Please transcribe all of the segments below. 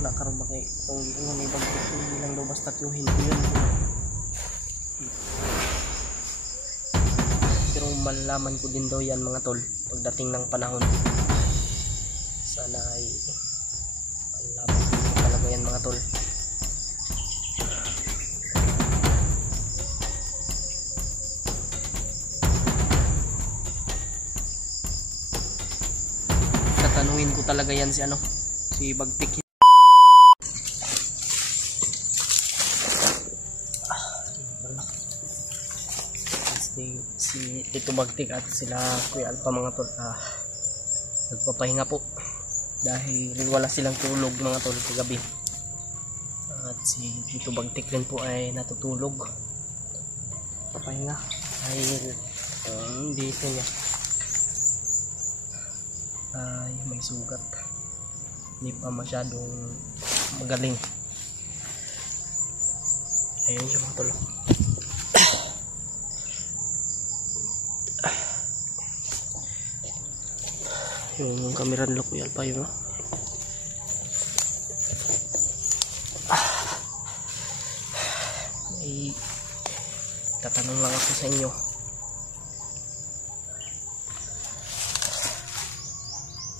wala karon ba kay kung ingon ibang hindi lang daw basta tiyuhin ko yun. Pero malalaman ko din daw yan mga tol pagdating ng panahon. Sana ay malalaman ko talaga yan mga tol. Tatanungin ko talaga yan si si Bagtik. Si Tito Bagtik at sila Kuya Alpha mga tol nagpapahinga po dahil wala silang tulog mga tol kagabi, at si Tito Bagtik din po ay natutulog papahinga dahil dito niya ay may sugat, hindi pa masyadong magaling. Ayun siya mga tol. Yung camera nila Kuya Alpha yun. Ay tatanong lang ako sa inyo.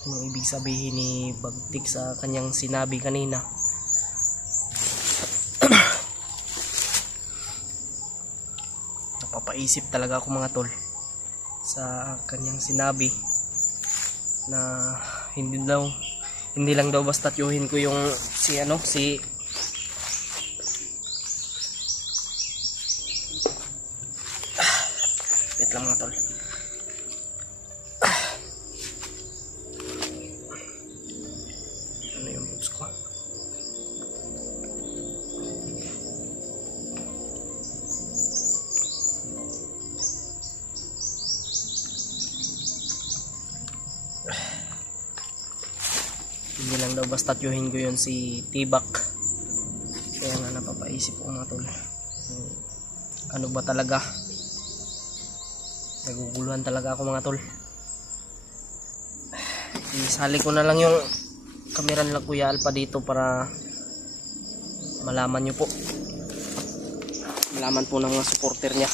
Ano ibig sabihin ni Bagtik sa kanyang sinabi kanina? Napapaisip talaga ako mga tol sa kanyang sinabi na hindi lang daw basta tiyuhin ko yung si wait lang mga tol. Ano yung boots ko? Hindi lang daw basta tiyuhin ko yun si Tibak. Kaya nga napapaisip ko mga tol, ano ba talaga, naguguluhan talaga ako mga tol. Isali ko na lang yung camera nila Kuya Alpha dito para malaman nyo po, malaman po ng mga supporter nya.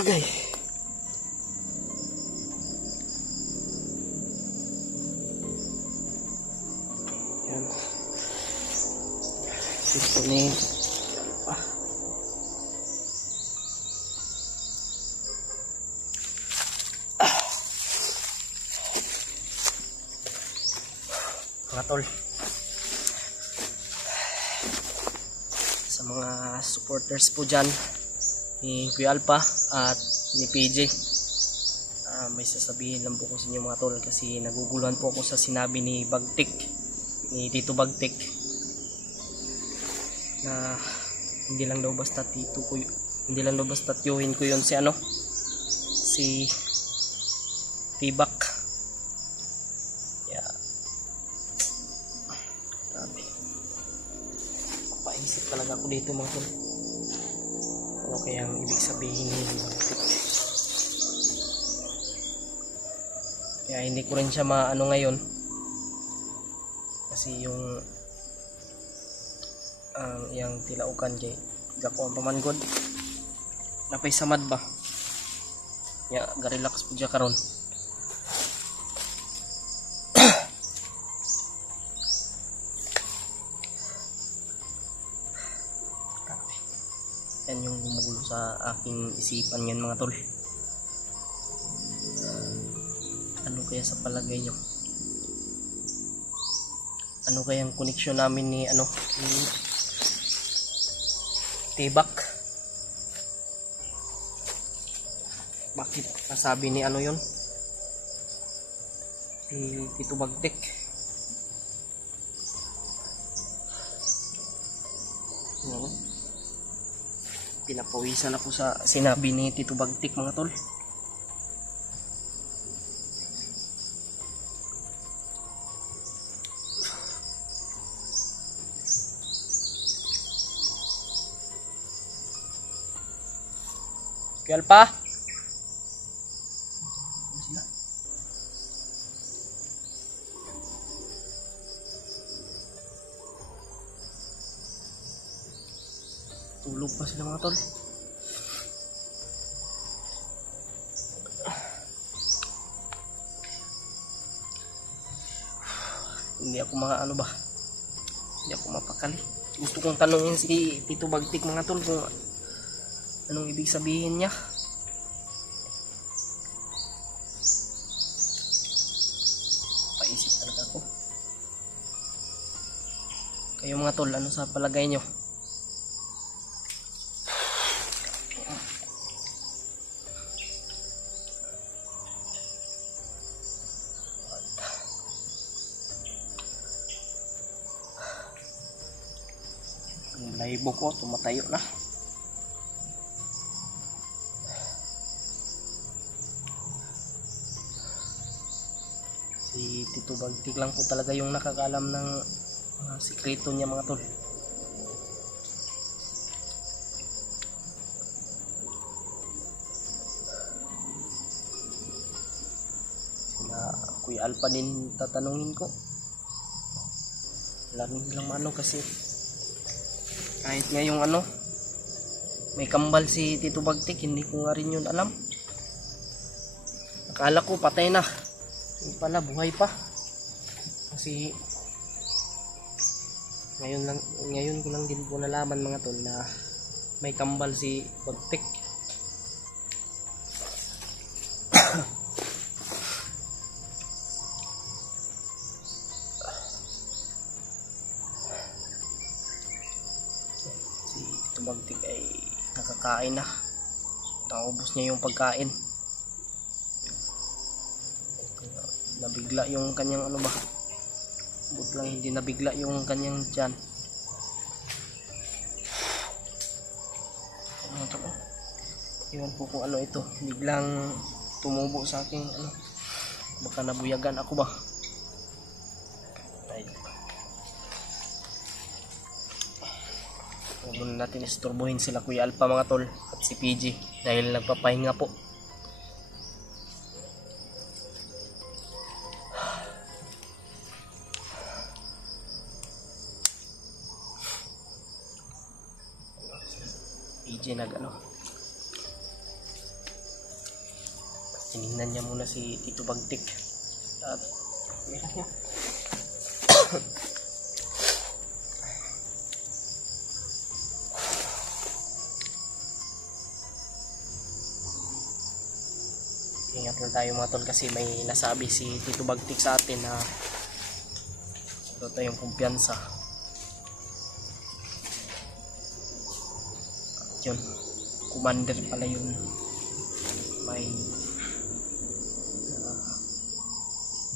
Okay. Yan. Ito ni mga tol, sa mga supporters po dyan ni Kuya Alpha at ni PJ, may sasabihin lang po ko sa inyo mga tol, kasi naguguluhan po ako sa sinabi ni Bagtik, ni Tito Bagtik, na hindi lang daw basta tiyuhin ko yun si Tibak. Yeah. Grabe, paisip talaga ako dito mga tol. Ano kayang ibig sabihin ni Bagtik? Kaya hindi ko rin siya maano ngayon, kasi yung yang tilaukan kay gako ang pamangod napay samad ba ya, ga-relax po dya karon. Yan yung gumugulo sa aking isipan yan mga tol. Ano kaya sa palagay nyo? Ano kayang koneksyon namin ni Tibak? Bakit nasabi ni yun? Si Tito Bagtik. Pinapawisan ako sa sinabi ni Tito Bagtik mga tol. Kuya Alpa? Tulog pa sila mga tol. Hindi ako ano ba? Hindi ako mapakali. Gusto kong tanungin si Tito Bagtik mga tol kung anong ibig sabihin niya. Paisip talaga ako. Kayo mga tol, ano sa palagay nyo? Libo ko, tumatayo na. Si Tito Bagtik lang po talaga yung nakakaalam ng sikreto niya mga tol. Sila Kuya Alpa din tatanungin ko. Wala rin silang ano kasi kahit ngayong may kambal si Tito Bagtik, hindi ko nga rin yun alam. Akala ko patay na, yung pala buhay pa. Kasi ngayon ko lang din po nalaman mga tol na may kambal si Bagtik. Bagtik ay nakakain na. Naubos niya yung pagkain. Nabigla yung kanyang buti lang hindi nabigla yung kanyang tiyan. Iwan po kung ano ito. Biglang tumubo sa aking baka nabuyagan ako ba. Huwag muna natin isturbuhin sila Kuya Alpa mga tol at si PG dahil nagpapahinga po. PG tinignan niya muna si Tito Bagtik at ingat lang tayo mga tol kasi may nasabi si Tito Bagtik sa atin na ito tayong kumpiyansa. Yun, commander pala yun. May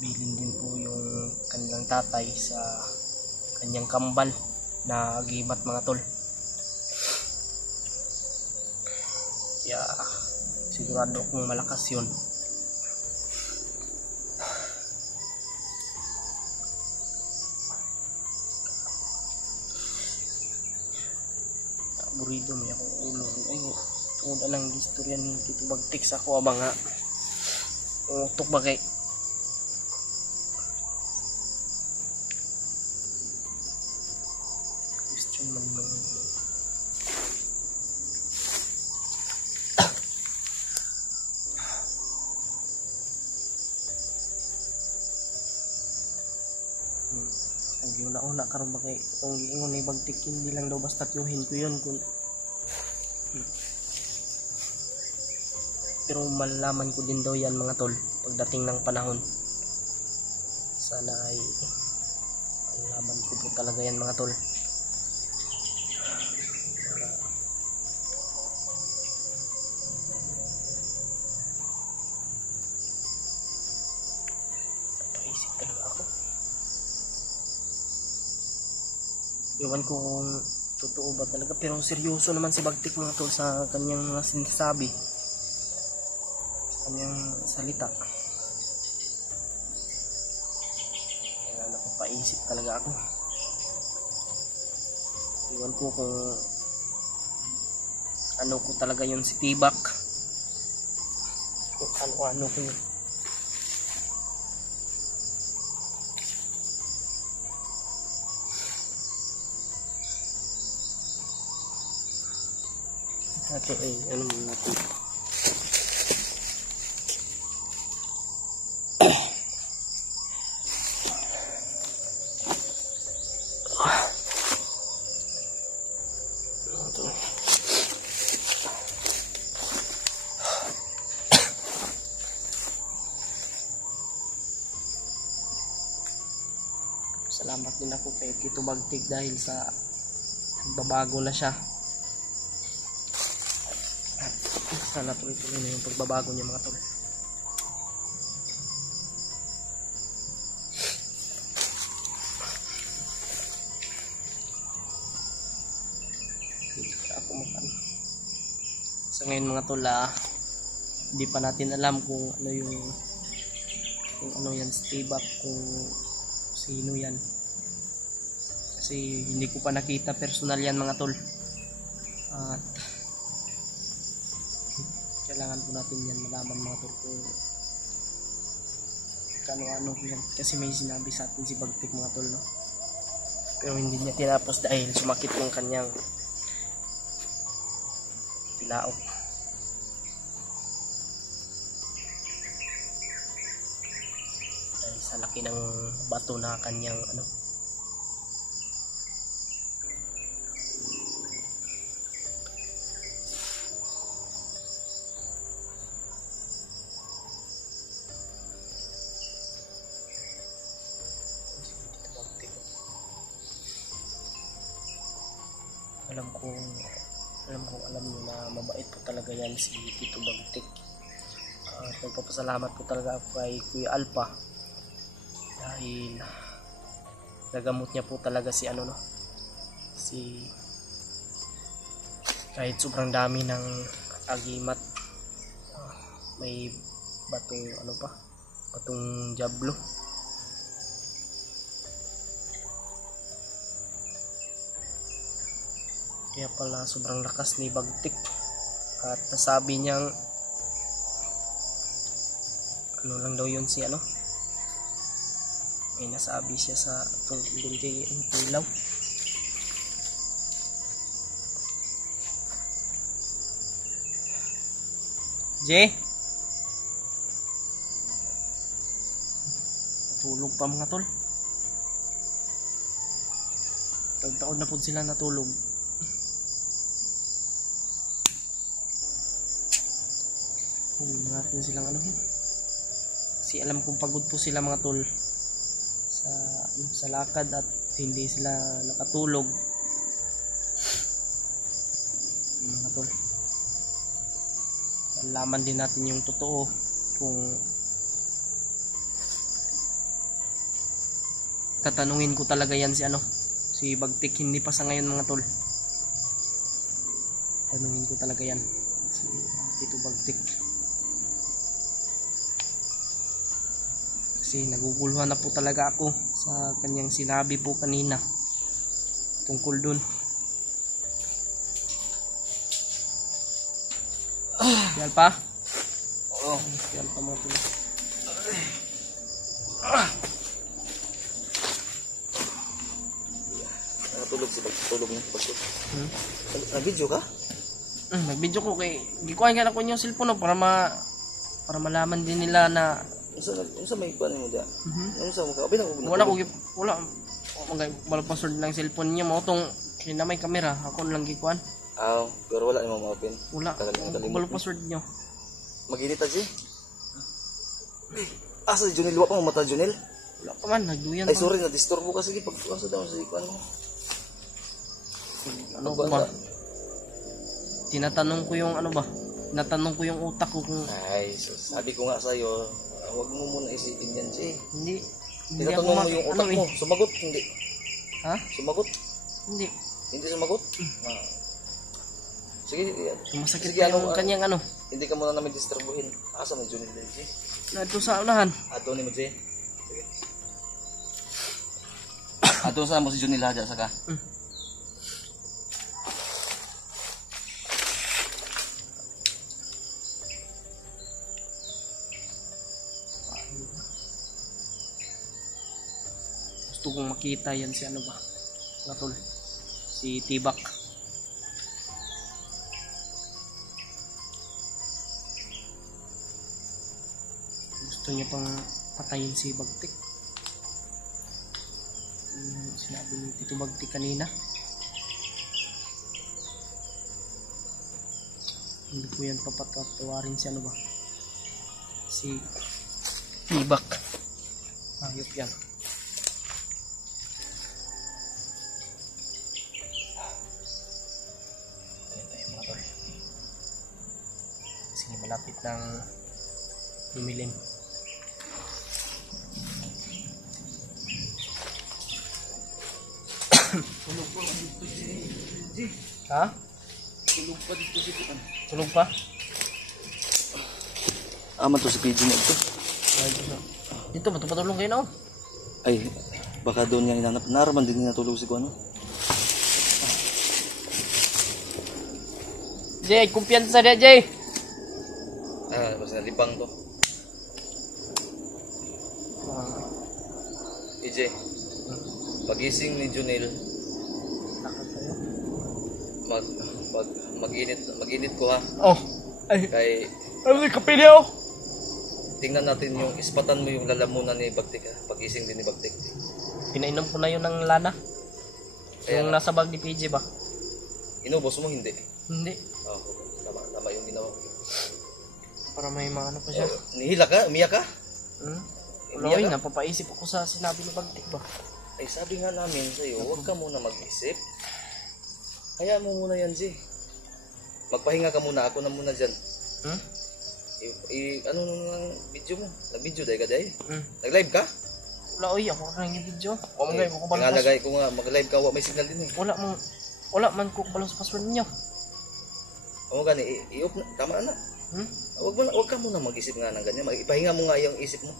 bilin din po yung kanilang tatay sa kanyang kambal na agimat mga tol. Kaya sigurado kung malakas yun. Burido may akong ulo. Ay, tungod lang istorya ni Tito Bagtik sa ako ba nga utok ba kay question man mo. Ang una karon ba kay kung giingon ni Bagtik hindi lang daw basta tiyuhin ko yun kun pero malalaman ko din daw yan mga tol pagdating ng panahon. Sana ay malalaman ko po talaga yan mga tol. Paisip talaga ako. Iwan ko kung totoo ba talaga pero seryoso naman si Bagtik mga tol sa kanyang mga sinasabi, sa kanyang salita. Kaya napapaisip talaga ako. Iwan ko kung ano ko talaga yun si Tibak Kung ano-ano ko yun. Ito ay ano muna natin. Salamat din ako kay Tito Bagtik dahil sa babago na siya. At sana tuloy-tuloy na yung pagbabago niya mga tol. Ako makan. Sa ngayon mga tol, hindi pa natin alam kung ano yung yan, stay back, kung sino yan. Kasi hindi ko pa nakita personal yan mga tol. At kailangan po natin yan malaman mga tol kung ano yan. Kasi may sinabi sa atin si Bagtik mga tol, no? Pero hindi niya tinapos dahil sumakit yung kanyang tilaok. Dahil sa laki ng bato na kanyang alam niyo na mabait po talaga yan si Tito Bagtik. Nagpapasalamat po talaga ako kay Kuya Alpha dahil nagamot niya po talaga si kahit sobrang dami ng agimat, may batong jablo. Kaya pala sobrang lakas ni Bagtik. At nasabi niyang lang daw yun may nasabi siya sa tungkol kay Ilaw. Jay, natulog pa mga tol. Taon na po sila natulog. Huwag natin silang kasi alam kong pagod po sila mga tol sa lakad at hindi sila nakatulog mga tol. Malaman din natin yung totoo kung tatanungin ko talaga yan si Bagtik. Hindi pa sa ngayon mga tol, tanungin ko talaga yan si Tito Bagtik. Kasi naguguluhan na po talaga ako sa kanyang sinabi po kanina tungkol dun. Si Alpha? Oo, si Alpha mo po. Natulog si Bagtik niya. Nag-video ka? Nag-video ko kay gikuhan ka na ko yung cellphone para malaman din nila na Unsa may kuan mo da? Unsa mo ka? Wala password ng cellphone niya mo tong na may camera. Ako lang gikuan. Pero wala mo ma-open. Wala. Wala password niyo. Mag-edit ta si? Sa Junel wa pa mo mata Junel? Wala pa man, nagduyan. Ay sorry na disturbo ka sige pag sa daw sa ikuan mo. Ano ba? Tinatanong ko yung Tinatanong ko yung utak ko kung sabi ko nga sa iyo, huwag mo muna isipin yan, Jay. Hindi Tinatanong mo yung utak mo. Sumagot, hindi. Ha? Sumagot? Hindi sumagot? Sige, sumasakit yung kanyang Hindi ka muna namin disturbuhin. Asa mo, Junil, Jay? Ito sa unahan. Ato ni mo, Jay. Sige. Ato sa mo si Junil Haja, saka? gusto kong makita yan si ano ba? Mga tol. Si Tibak. Gusto niya pang patayin si Bagtik. Sinabi ni Tito Bagtik kanina. Hindi ko yan papatawarin si ano ba? Si Tibak. Ayop yan. Ayan tayo mga tol. Kasi malapit ng lumilim. Tulog pa dito si Ha? Tulog pa dito si Kuan. Tulog pa? Aman to si PG na ito. Dito, matulong kayo na oh. Ay, baka doon niya hinanap. Naraman din niya natulog si Kuan. Jay, kumpiyansa dia Jay. Basta libang to. EJ, pagising ni Junel, mag-init ko ha. Oh. Ay, Kay ano kape niya oh? tingnan natin yung ispatan mo yung lalamunan ni Bagtik ha. Pagising din ni Bagtik. Pinainom ko na yun ng lana. Yung nasa bag ni PJ ba? Inubos mo hindi? Hindi. Oh, tama yung ginawa ko. Para may mga ano pa siya. Nihila ka? Umiyak ka? Wala ko napapaisip ako sa sinabi ni Bagtik ba? Ay sabi nga namin sa'yo, huwag ka muna mag-isip. Hayaan mo muna yan, G. Magpahinga ka muna, ako na muna dyan. Ano nung video mo? Nag-video dahil ka dahil? Nag-live ka? Wala oy, ako ka yung video. Kumagay ko balos. Ngalagay ko nga, mag-live ka, may signal din eh. Wala man ko balos password niyo. O gani, i-off na, tama na. Huwag ka muna mag-isip nga ng ganyan. Ipahinga mo nga yung isip mo.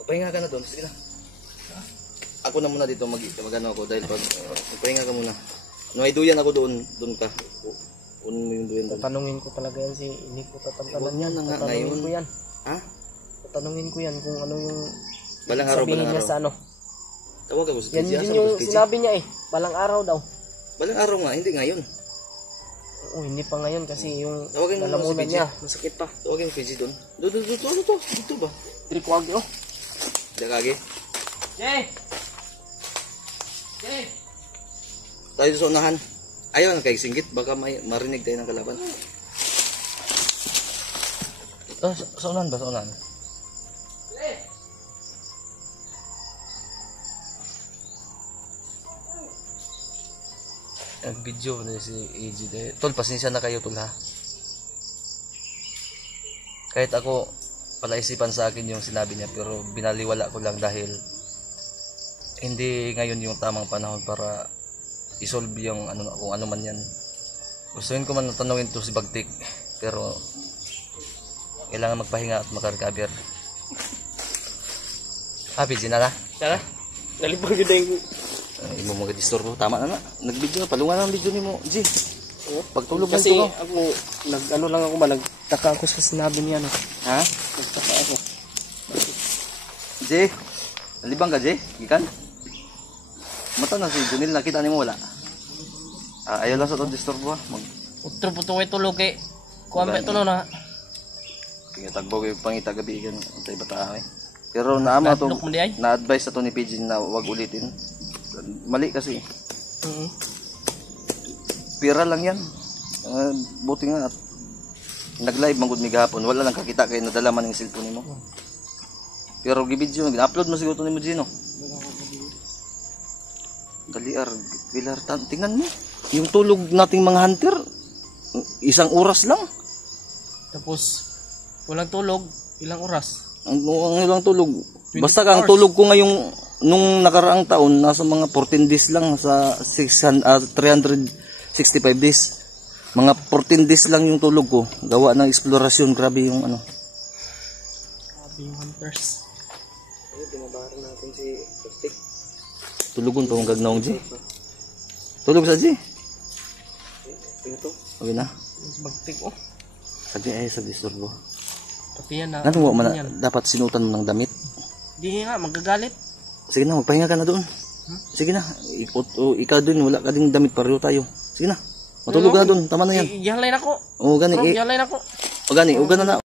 Magpahinga ka na doon, sige na. Ako na muna dito mag-ano ako dahil pag magpahinga ka muna. May duyan ako doon ka. Kunin mo yung duyan doon. Tatanungin ko talaga yan si hindi ko tatantanan yan. Nga, Tatanungin ko yan. Ha? Tatanungin ko yan kung ano yung Balang araw, sabihin balang niya araw. sa ano. Tawag ako sa Yan KG. din yung sinabi niya eh. Balang araw daw. Balang araw nga, hindi ngayon. Oo, hindi pa ngayon kasi yung Tawagin mo lalamunan si PG. niya. Masakit pa. Tawagin mo PG doon. Dito ba? Trikwagi oh. Dakagi. Jay! Jay! Tayo sa unahan. Ayaw na kay singgit, baka marinig tayo ng kalaban. Sa unahan ba? Sa unahan? Video na si AJ dahil. Tol, pasensya na kayo tol ha. Kahit ako, palaisipan sa akin yung sinabi niya pero binaliwala ko lang dahil hindi ngayon yung tamang panahon para isolve yung ano, kung ano man yan. Gustuin ko man natanungin to si Bagtik pero kailangan magpahinga at makarecover. Happy din na. Tara. Nalipag yun na yung... Imo mga disturbo. Tama na na. Nag-video na. Palungan ang video ni mo. G. Pagtulog na Kasi ito. ako, nag-ano lang ako ba, nagtaka ako sa sinabi niya no. Ha? Nagtaka ako. J. Nalibang ka J? Gikan? Mata na si Junil. Nakita ni mo wala? Ayaw lang sa ito disturbo ha. Utro po ito tulog eh. Kuha ba ito no na. Tingatagbaw yung pangita gabi yan. Antay bata eh. Pero naama to. Na-advise na to ni PG na wag ulitin. Mali kasi. Pira lang yan. Buti nga at nag-live manggod mi gahapon. Wala lang kakita kay nadala man yung cellphone mo. Pero gi-video, gina-upload mo siguro to ni mo Gino. Daliar, Pilar, tingnan mo. Yung tulog nating mga hunter, isang oras lang. Tapos, walang tulog, ilang oras? Ang ilang tulog. Basta ang tulog ko ngayong nung nakaraang taon nasa mga 14 days lang sa 365 days. Mga 14 days lang yung tulog ko. Gawa ng eksplorasyon, grabe yung ano. Grabe yung hunters. Ano, binabaran natin si Bagtik. Tulugon to, hanggang naong G. Tulog sa G. Ito. Okay na. Si Bagtik oh. Sabi ay sa disturbo. Pati yan na. Dapat sinutan mo ng damit. Di nga, magagalit. Sige na, magpahinga ka na doon. Sige na, ikaw dun, wala ka ding damit, pareho tayo. Sige na, matulog ka na dun, tama na yan. Iyahalay na ko. Oo, gani. Iyahalay na ko. O gani, uga na na.